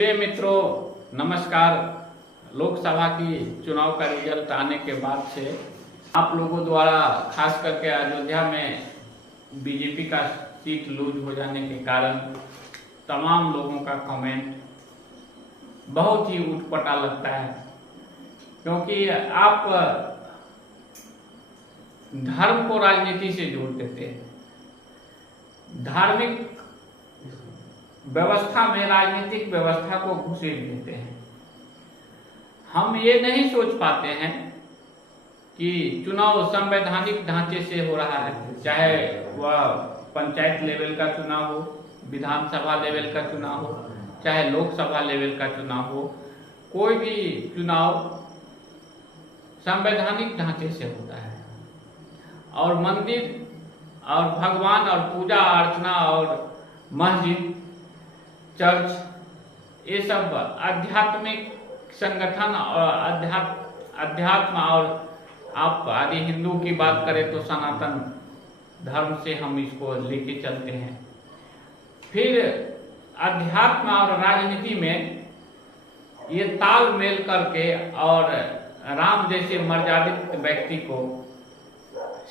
प्रिय मित्रों, नमस्कार। लोकसभा की चुनाव का रिजल्ट आने के बाद से आप लोगों द्वारा खास करके अयोध्या में बीजेपी का सीट लूज हो जाने के कारण तमाम लोगों का कमेंट बहुत ही उटपटा लगता है, क्योंकि आप धर्म को राजनीति से जोड़ देते हैं। धार्मिक व्यवस्था में राजनीतिक व्यवस्था को घुसेड़ देते हैं। हम ये नहीं सोच पाते हैं कि चुनाव संवैधानिक ढांचे से हो रहा है, चाहे वह पंचायत लेवल का चुनाव हो, विधानसभा लेवल का चुनाव हो, चाहे लोकसभा लेवल का चुनाव हो। कोई भी चुनाव संवैधानिक ढांचे से होता है और मंदिर और भगवान और पूजा अर्चना और मस्जिद, चर्च, ये सब आध्यात्मिक संगठन और अध्यात्म और आप आदि हिंदू की बात करें तो सनातन धर्म से हम इसको लेके चलते हैं। फिर अध्यात्म और राजनीति में ये तालमेल करके और राम जैसे मर्यादित व्यक्ति को,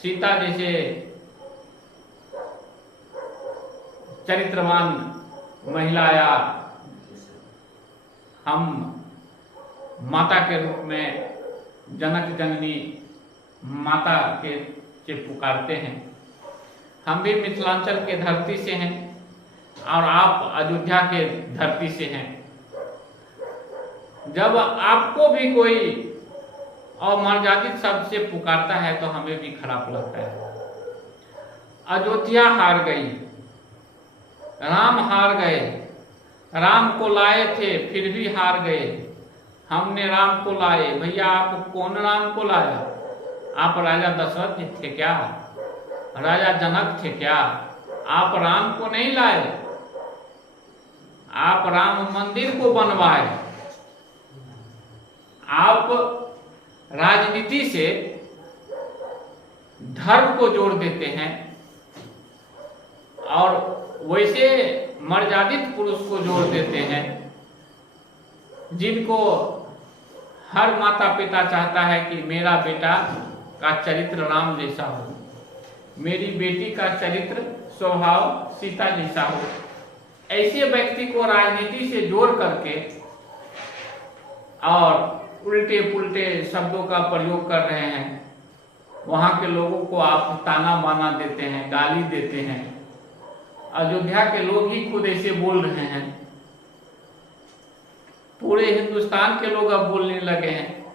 सीता जैसे चरित्रवान महिला या हम माता के रूप में जनक जननी माता के से पुकारते हैं। हम भी मिथिलांचल के धरती से हैं और आप अयोध्या के धरती से हैं। जब आपको भी कोई अमर्यादित शब्द से पुकारता है तो हमें भी खराब लगता है। अयोध्या हार गई, राम हार गए, राम को लाए थे फिर भी हार गए। हमने राम को लाए। भैया, आप कौन राम को लाया? आप राजा दशरथ थे क्या? राजा जनक थे क्या? आप राम को नहीं लाए, आप राम मंदिर को बनवाए। आप राजनीति से धर्म को जोड़ देते हैं और वैसे मर्यादित पुरुष को जोड़ देते हैं जिनको हर माता पिता चाहता है कि मेरा बेटा का चरित्र राम जैसा हो, मेरी बेटी का चरित्र स्वभाव सीता जैसा हो। ऐसे व्यक्ति को राजनीति से जोड़ करके और उल्टे पुल्टे शब्दों का प्रयोग कर रहे हैं। वहां के लोगों को आप ताना बाना देते हैं, गाली देते हैं। अयोध्या के लोग ही खुद ऐसे बोल रहे हैं। पूरे हिंदुस्तान के लोग अब बोलने लगे हैं,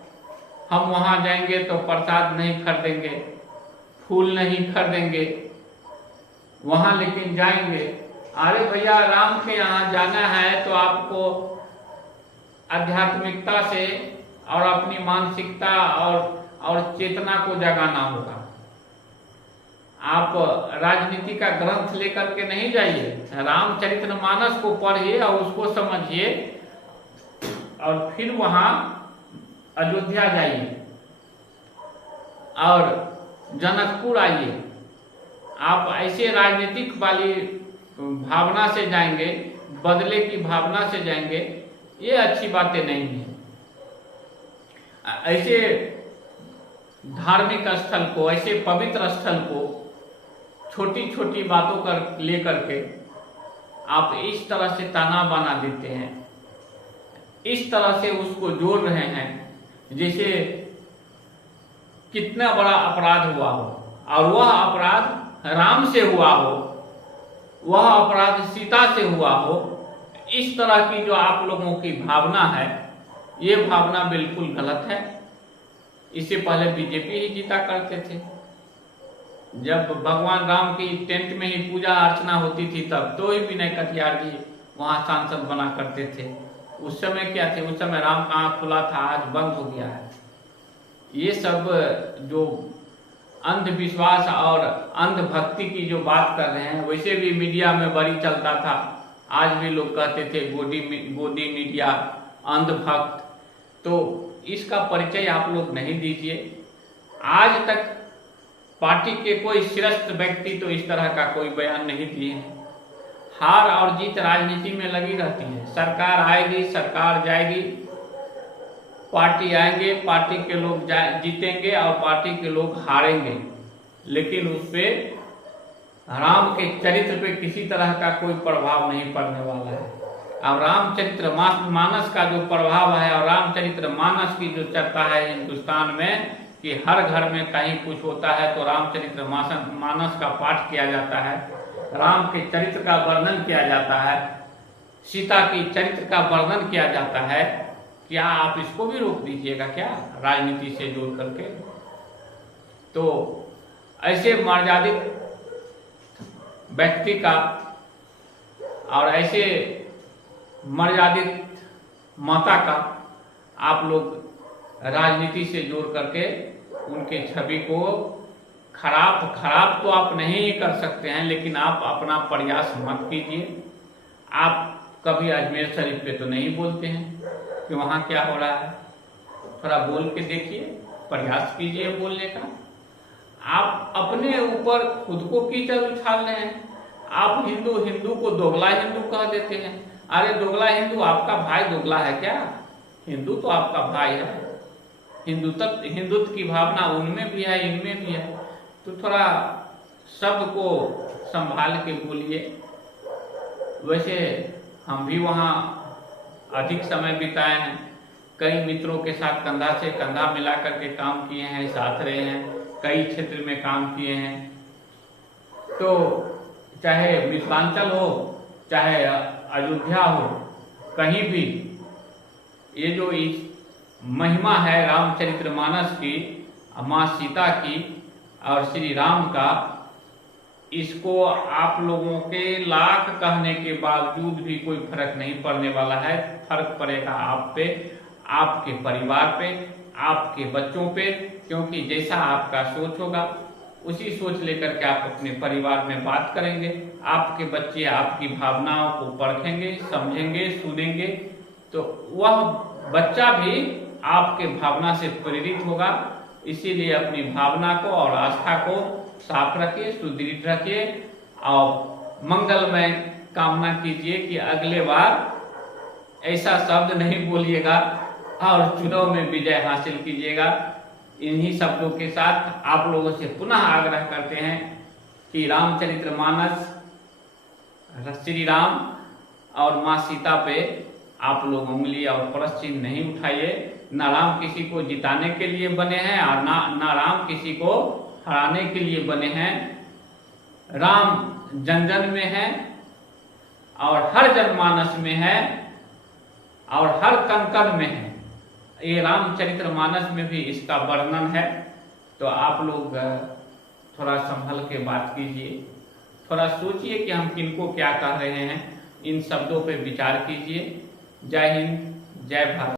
हम वहां जाएंगे तो प्रसाद नहीं खरीदेंगे, फूल नहीं खरीदेंगे वहां, लेकिन जाएंगे। अरे भैया, राम के यहाँ जाना है तो आपको आध्यात्मिकता से और अपनी मानसिकता और चेतना को जगाना होगा। आप राजनीति का ग्रंथ लेकर के नहीं जाइए, रामचरितमानस को पढ़िए और उसको समझिए और फिर वहां अयोध्या जाइए और जनकपुर आइए। आप ऐसे राजनीतिक वाली भावना से जाएंगे, बदले की भावना से जाएंगे, ये अच्छी बातें नहीं है। ऐसे धार्मिक स्थल को, ऐसे पवित्र स्थल को छोटी छोटी बातों कर लेकर के आप इस तरह से ताना बाना देते हैं, इस तरह से उसको जोड़ रहे हैं जैसे कितना बड़ा अपराध हुआ हो, और वह अपराध राम से हुआ हो, वह अपराध सीता से हुआ हो। इस तरह की जो आप लोगों की भावना है, ये भावना बिल्कुल गलत है। इससे पहले बीजेपी ही जीता करते थे। जब भगवान राम की टेंट में ही पूजा अर्चना होती थी तब तो ही विनय कटियार जी वहां सांसद बना करते थे। उस समय क्या थे? उस समय राम कहाँ खुला था, आज बंद हो गया है। ये सब जो अंधविश्वास और अंधभक्ति की जो बात कर रहे हैं, वैसे भी मीडिया में बड़ी चलता था। आज भी लोग कहते थे गोदी मीडिया, अंधभक्त। तो इसका परिचय आप लोग नहीं दीजिए। आज तक पार्टी के कोई श्रेष्ठ व्यक्ति तो इस तरह का कोई बयान नहीं दिए हैं। हार और जीत राजनीति में लगी रहती है। सरकार आएगी, सरकार जाएगी, पार्टी आएंगे, पार्टी के लोग जीतेंगे और पार्टी के लोग हारेंगे, लेकिन उस पे राम के चरित्र पे किसी तरह का कोई प्रभाव नहीं पड़ने वाला है। अब रामचरित्र मानस का जो प्रभाव है और रामचरित्र मानस की जो चर्चा है हिंदुस्तान में कि हर घर में कहीं कुछ होता है तो रामचरित्र मानस का पाठ किया जाता है, राम के चरित्र का वर्णन किया जाता है, सीता की चरित्र का वर्णन किया जाता है। क्या आप इसको भी रोक दीजिएगा क्या राजनीति से जोड़ करके? तो ऐसे मर्यादित व्यक्ति का और ऐसे मर्यादित माता का आप लोग राजनीति से जोड़ करके उनके छवि को खराब तो आप नहीं कर सकते हैं, लेकिन आप अपना प्रयास मत कीजिए। आप कभी अजमेर शरीफ पे तो नहीं बोलते हैं कि वहाँ क्या हो रहा है, थोड़ा बोल के देखिए, प्रयास कीजिए बोलने का। आप अपने ऊपर खुद को कीचड़ उछाल रहे हैं। आप हिंदू को दोगला हिंदू कह देते हैं। अरे दोगला हिंदू, आपका भाई दोगला है क्या? हिंदू तो आपका भाई है। हिंदुत्व की भावना उनमें भी है, इनमें भी है। तो थोड़ा शब्द को संभाल के बोलिए। वैसे हम भी वहाँ अधिक समय बिताए हैं, कई मित्रों के साथ कंधा से कंधा मिला करके काम किए हैं, साथ रहे हैं, कई क्षेत्र में काम किए हैं। तो चाहे मिथिलांचल हो, चाहे अयोध्या हो, कहीं भी ये जो इस महिमा है रामचरितमानस की, माँ सीता की और श्री राम का, इसको आप लोगों के लाख कहने के बावजूद भी कोई फर्क नहीं पड़ने वाला है। फर्क पड़ेगा आप पे, आपके परिवार पे, आपके बच्चों पे, क्योंकि जैसा आपका सोच होगा उसी सोच लेकर के आप अपने परिवार में बात करेंगे। आपके बच्चे आपकी भावनाओं को परखेंगे, समझेंगे, सुनेंगे, तो वह बच्चा भी आपके भावना से प्रेरित होगा। इसीलिए अपनी भावना को और आस्था को साफ रखिए, सुदृढ़ रखिए और मंगलमय कामना कीजिए कि अगले बार ऐसा शब्द नहीं बोलिएगा और चुनाव में विजय हासिल कीजिएगा। इन्हीं शब्दों के साथ आप लोगों से पुनः आग्रह करते हैं कि रामचरितमानस श्री राम और माँ सीता पे आप लोग उंगली और प्रश्न चिन्ह नहीं उठाइए। ना राम किसी को जिताने के लिए बने हैं और ना राम किसी को हराने के लिए बने हैं। राम जन जन में है और हर जनमानस में है और हर कण कण में है। ये रामचरितमानस में भी इसका वर्णन है। तो आप लोग थोड़ा संभल के बात कीजिए, थोड़ा सोचिए कि हम किनको क्या कह रहे हैं, इन शब्दों पे विचार कीजिए। जय हिंद, जय भारत।